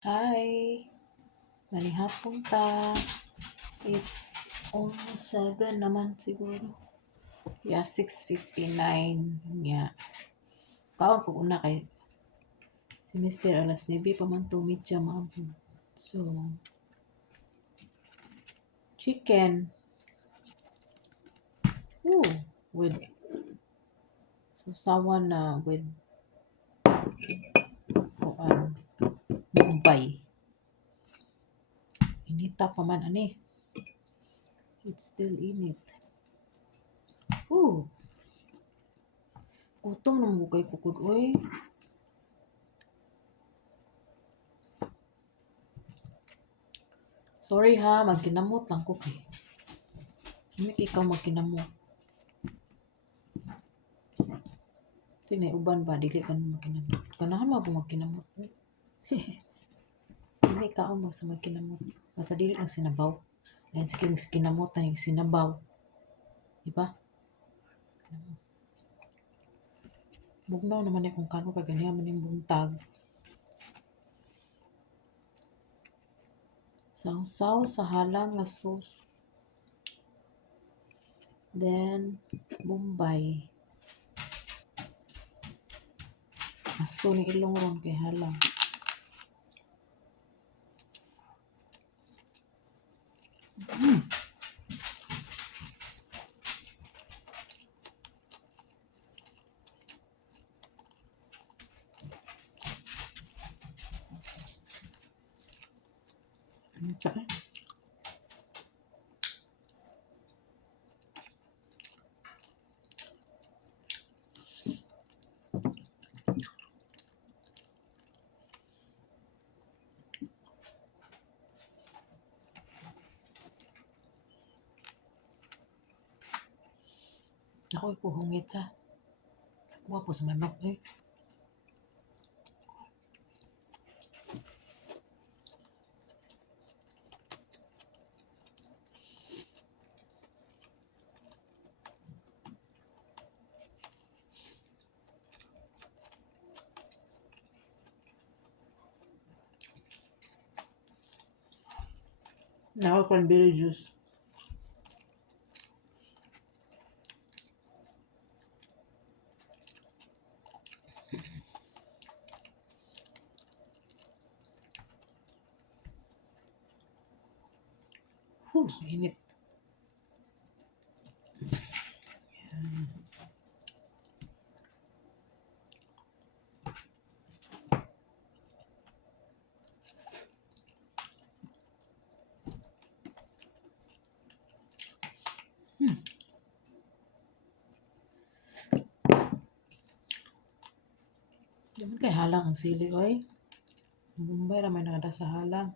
Hi! Manihapon ta. It's almost 7 naman siguro. Yeah, 6.59. Yeah. Kaon po una kay si Mr. alas 9 pa man tumit siya maabot. So, chicken. Ooh, with sasawan na with kuan bombay. Inita pa man ani. It's still init. Ooh. Gutom na mo kay pukod oy. Sorry ha, magkinamot lang ko kay. Hindi ikaw magkinamot. Tinay uban ba dili ka na magkinamot. Kanahan mo ako magkinamot. eh. Hindi ka mo sa magkinamot. Basta dili lang sinabaw. Dahil sa kinamot na yung sinabaw. Diba? Bugnaw naman eh kung kano kaganihan man yung buntag. Sausaw sa halang nga sauce. Then, Bombay. Aso ni ilong ron kay halang. Mm. Ano siya Ako ipuhungit sa. Kuha po sa manok eh. Now cranberry juice. Huh, init. Yan. Hmm. Diyan kay halang ang sili oy. Bombay ra may nakada sa halang.